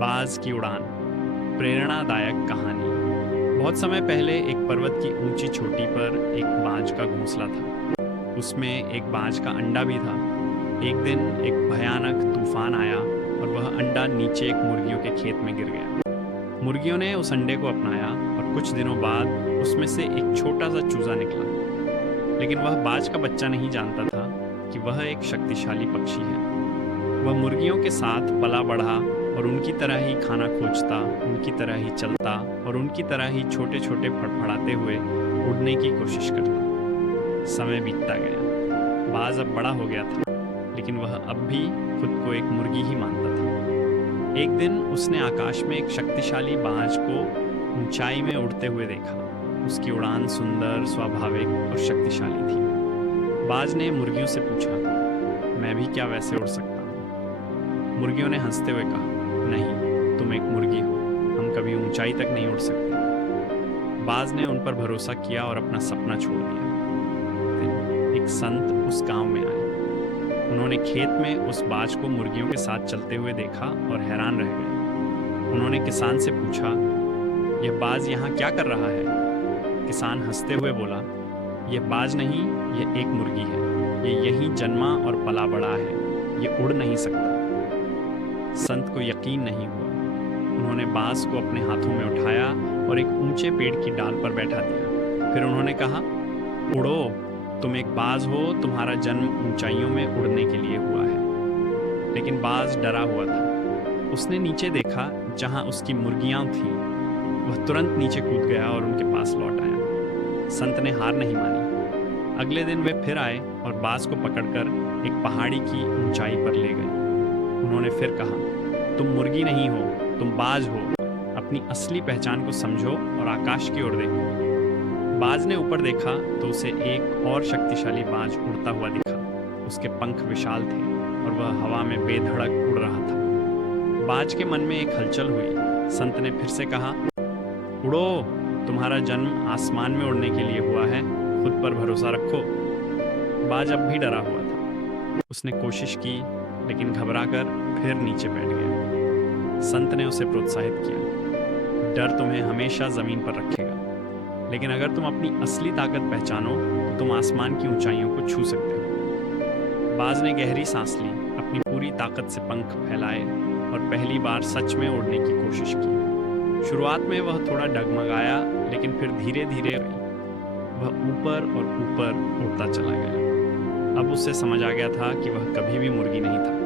बाज की उड़ान, प्रेरणादायक कहानी। बहुत समय पहले एक पर्वत की ऊंची चोटी पर एक बाज का घोंसला था। उसमें एक बाज का अंडा भी था। एक दिन एक भयानक तूफान आया और वह अंडा नीचे एक मुर्गियों के खेत में गिर गया। मुर्गियों ने उस अंडे को अपनाया और कुछ दिनों बाद उसमें से एक छोटा सा चूजा निकला। लेकिन वह बाज का बच्चा नहीं जानता था कि वह एक शक्तिशाली पक्षी है। वह मुर्गियों के साथ पला बढ़ा और उनकी तरह ही खाना खोजता, उनकी तरह ही चलता और उनकी तरह ही छोटे छोटे फड़फड़ाते हुए उड़ने की कोशिश करता। समय बीतता गया। बाज अब बड़ा हो गया था, लेकिन वह अब भी खुद को एक मुर्गी ही मानता था। एक दिन उसने आकाश में एक शक्तिशाली बाज को ऊंचाई में उड़ते हुए देखा। उसकी उड़ान सुंदर, स्वाभाविक और शक्तिशाली थी। बाज ने मुर्गियों से पूछा, मैं भी क्या वैसे उड़ सकता हूँ? मुर्गियों ने हंसते हुए कहा, नहीं, तुम एक मुर्गी हो, हम कभी ऊंचाई तक नहीं उड़ सकते। बाज ने उन पर भरोसा किया और अपना सपना छोड़ दिया। एक संत उस गांव में आए। उन्होंने खेत में उस बाज को मुर्गियों के साथ चलते हुए देखा और हैरान रह गए। उन्होंने किसान से पूछा, यह बाज यहाँ क्या कर रहा है? किसान हंसते हुए बोला, यह बाज नहीं, यह एक मुर्गी है। ये यहीं जन्मा और पला बड़ा है, ये उड़ नहीं सकता। संत को यकीन नहीं हुआ। उन्होंने बाज को अपने हाथों में उठाया और एक ऊंचे पेड़ की डाल पर बैठा दिया। फिर उन्होंने कहा, उड़ो, तुम एक बाज हो, तुम्हारा जन्म ऊंचाइयों में उड़ने के लिए हुआ है। लेकिन बाज डरा हुआ था। उसने नीचे देखा जहां उसकी मुर्गियां थीं। वह तुरंत नीचे कूद गया और उनके पास लौट आया। संत ने हार नहीं मानी। अगले दिन वे फिर आए और बाज को पकड़कर एक पहाड़ी की ऊंचाई पर ले गए। उन्होंने फिर कहा, तुम मुर्गी नहीं हो, तुम बाज हो। अपनी असली पहचान को समझो और आकाश की ओर देखो। बाज ने ऊपर देखा तो उसे एक और शक्तिशाली बाज उड़ता हुआ दिखा। उसके पंख विशाल थे और वह हवा में बेधड़क उड़ रहा था। बाज के मन में एक हलचल हुई। संत ने फिर से कहा, उड़ो, तुम्हारा जन्म आसमान में उड़ने के लिए हुआ है, खुद पर भरोसा रखो। बाज अब भी डरा हुआ था। उसने कोशिश की, लेकिन घबराकर फिर नीचे बैठ गया। संत ने उसे प्रोत्साहित किया, डर तुम्हें हमेशा जमीन पर रखेगा, लेकिन अगर तुम अपनी असली ताकत पहचानो तो तुम आसमान की ऊंचाइयों को छू सकते हो। बाज ने गहरी सांस ली, अपनी पूरी ताकत से पंख फैलाए और पहली बार सच में उड़ने की कोशिश की। शुरुआत में वह थोड़ा डगमगाया, लेकिन फिर धीरे धीरे वह ऊपर और ऊपर उड़ता चला गया। अब उसे समझ आ गया था कि वह कभी भी मुर्गी नहीं था।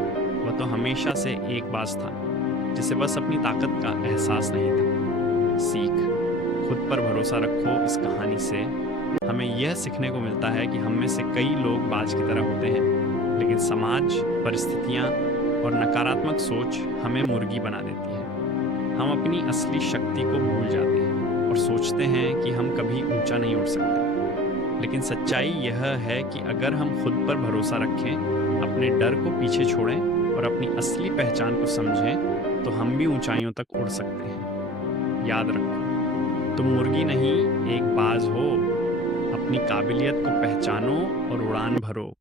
वह तो हमेशा से एक बाज था, जिसे बस अपनी ताकत का एहसास नहीं था। सीख, खुद पर भरोसा रखो। इस कहानी से हमें यह सीखने को मिलता है कि हम में से कई लोग बाज की तरह होते हैं, लेकिन समाज, परिस्थितियाँ और नकारात्मक सोच हमें मुर्गी बना देती है। हम अपनी असली शक्ति को भूल जाते हैं और सोचते हैं कि हम कभी ऊंचा नहीं उड़ सकते। लेकिन सच्चाई यह है कि अगर हम खुद पर भरोसा रखें, अपने डर को पीछे छोड़ें और अपनी असली पहचान को समझें, तो हम भी ऊंचाइयों तक उड़ सकते हैं। याद रखो, तुम मुर्गी नहीं, एक बाज हो। अपनी काबिलियत को पहचानो और उड़ान भरो।